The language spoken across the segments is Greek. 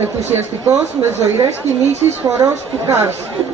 Ενθουσιαστικός με ζωηρές κινήσεις χορός του Cars.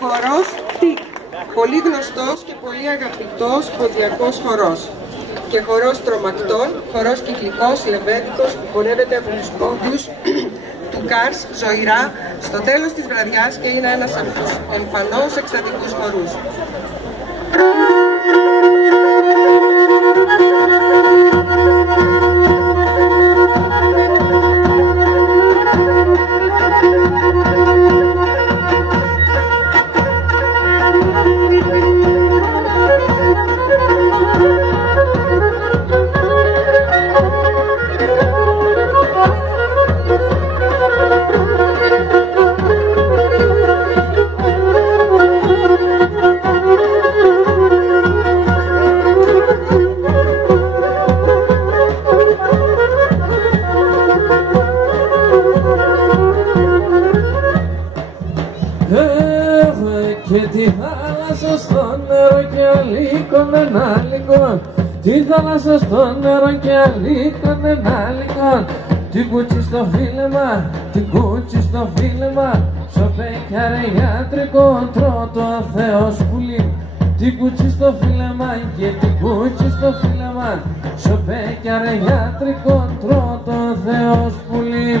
Χορός ΤΙΚ, πολύ γνωστός και πολύ αγαπητός ποδιακός χορός. Και χορός τρομακτών, χορός κυκλικός, λεβέντικος που χορεύεται από τους πόντιους του Cars ζωηρά στο τέλος της βραδιάς και είναι ένας από τους εμφανώς εκστατικούς χορούς. Και τη θάλασσα στο νερό και αλήκον ένα λικόν. Τη θάλασσα στο νερό και αλήκον ένα λικόν. Την κούτσι στο φίλεμα, την κούτσι στο φίλεμα. Σοπέκιαρε ιατρικό τρώτο Θεός πουλί. Την κούτσι στο φίλεμα και την κούτσι στο φίλεμα. Σοπέκιαρε ιατρικό τρώτο Θεός πουλί.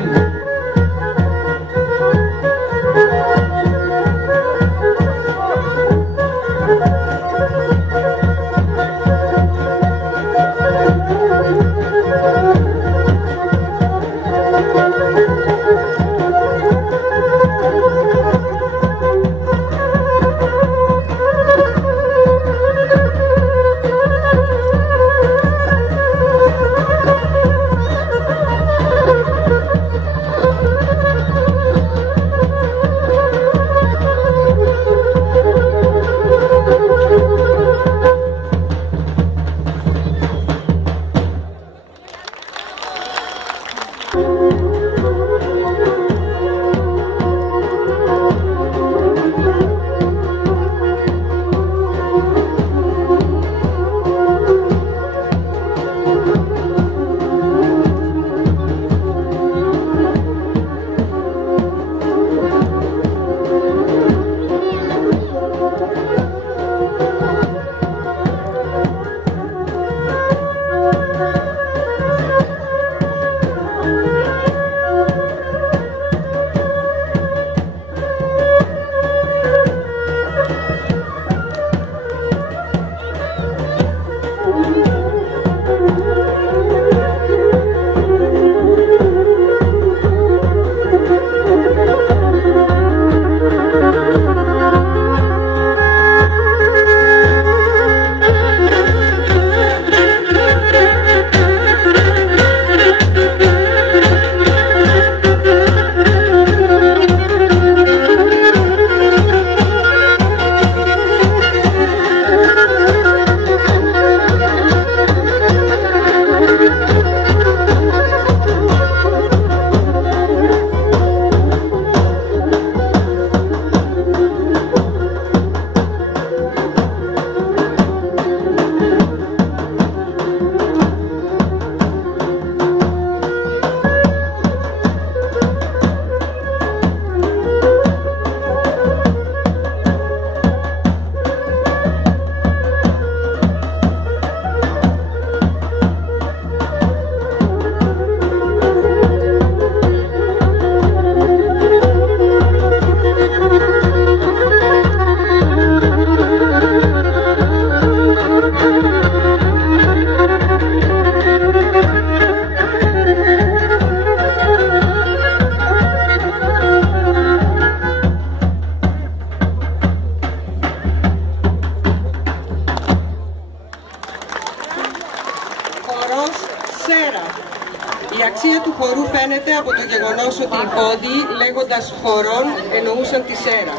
φαίνεται από το γεγονός ότι οι πόντιοι, λέγοντας χορών, εννοούσαν τη σέρα.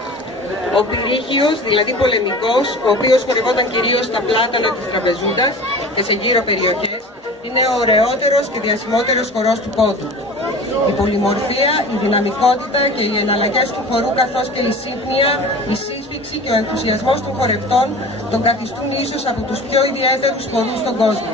Ο πυρήχιος, δηλαδή πολεμικός, ο οποίος χορευόταν κυρίως στα πλάτανα της Τραπεζούντας και σε γύρω περιοχές, είναι ο ωραιότερος και διασημότερος χορός του Πόντου. Η πολυμορφία, η δυναμικότητα και οι εναλλαγές του χορού, καθώς και η σύμπνοια, η σύσφυξη και ο ενθουσιασμός των χορευτών τον καθιστούν ίσως από τους πιο ιδιαίτερους χορούς στον κόσμο.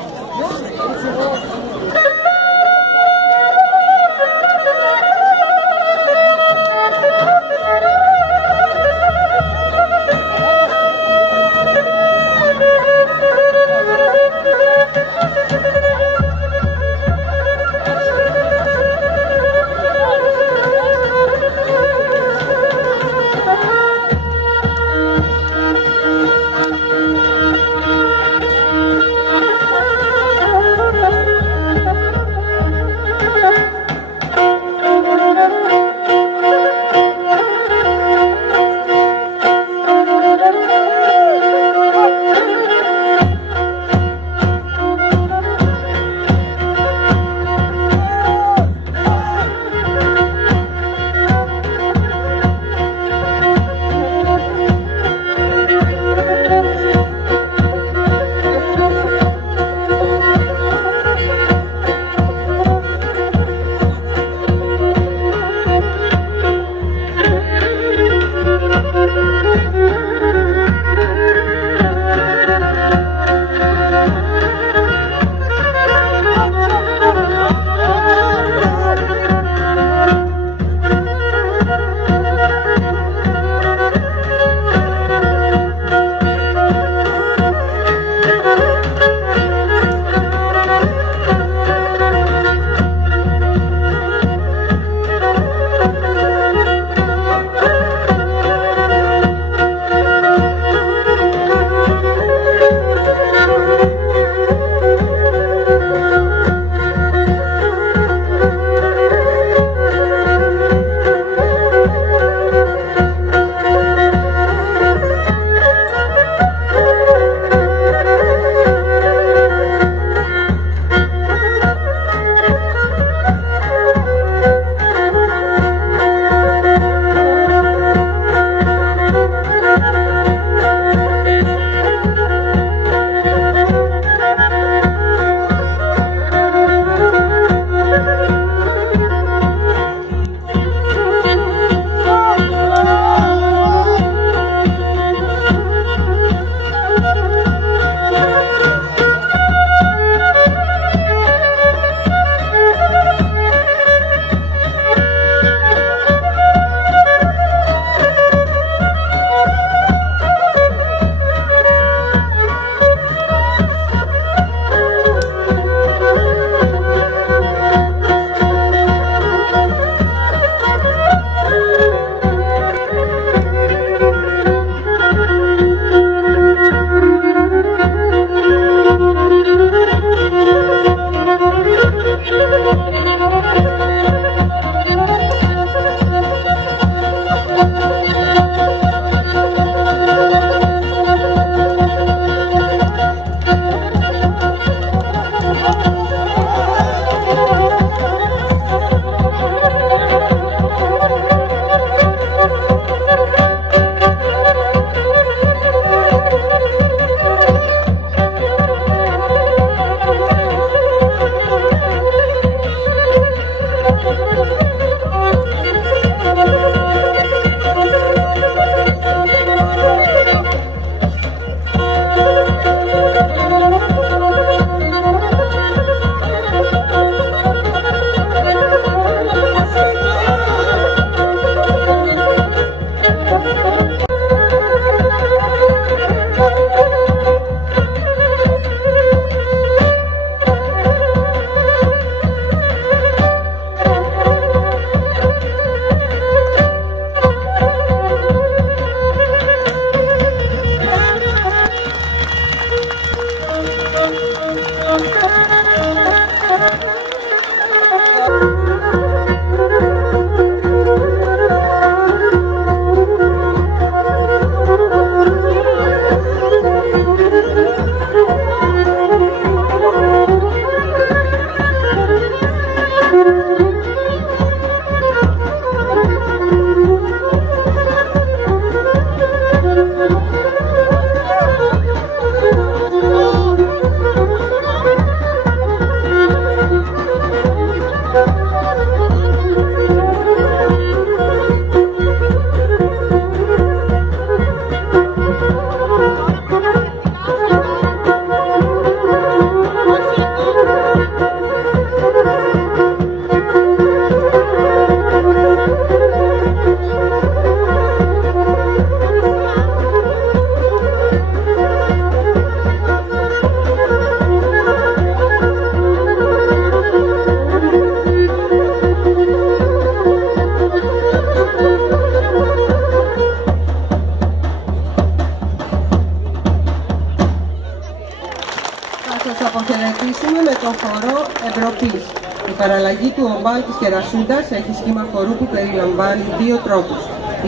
παραλλαγή του ομπάλ της κερασούντας έχει σχήμα χορού που περιλαμβάνει δύο τρόπους.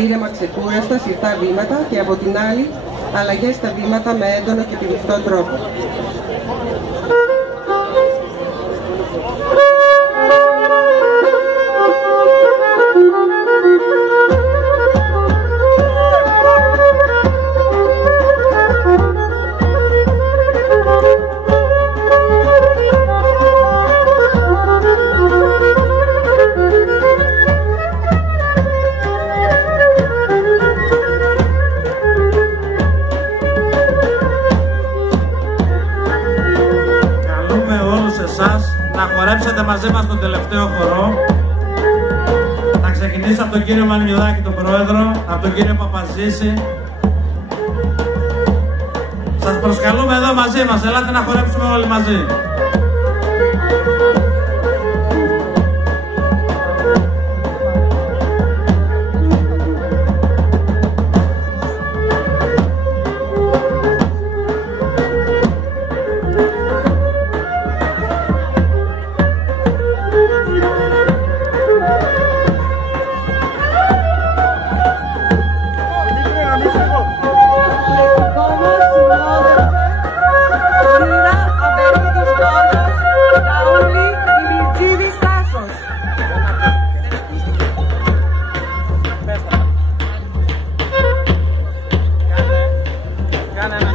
Ήρεμα ξεκούραστα συρτά βήματα και από την άλλη αλλαγές στα βήματα με έντονο και πηδηχτό τρόπο. Να χορέψετε μαζί μας τον τελευταίο χορό. Θα ξεκινήσω από τον κύριο Μανιουδάκη, τον πρόεδρο, από τον κύριο Παπαζήση. Σας προσκαλούμε εδώ μαζί μας, ελάτε να χορέψουμε όλοι μαζί.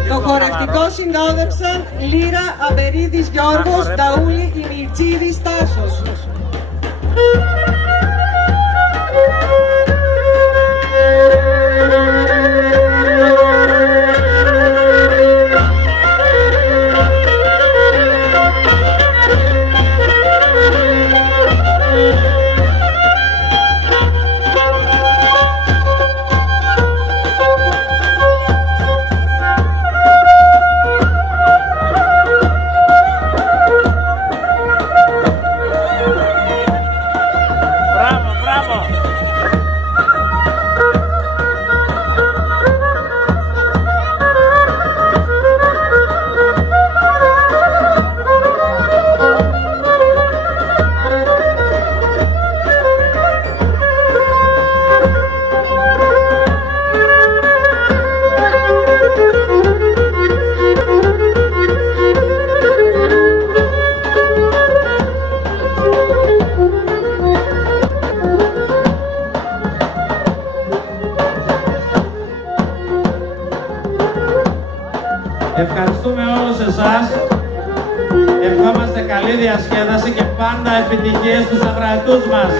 Το χορευτικό συνόδευσαν Λύρα Αμπερίδης Γιώργος, Νταούλη Ημιρτζίδης Τάσος. Ευχαριστούμε όλους εσάς. Ευχόμαστε καλή διασκέδαση και πάντα επιτυχίες στους αγροατούς μας.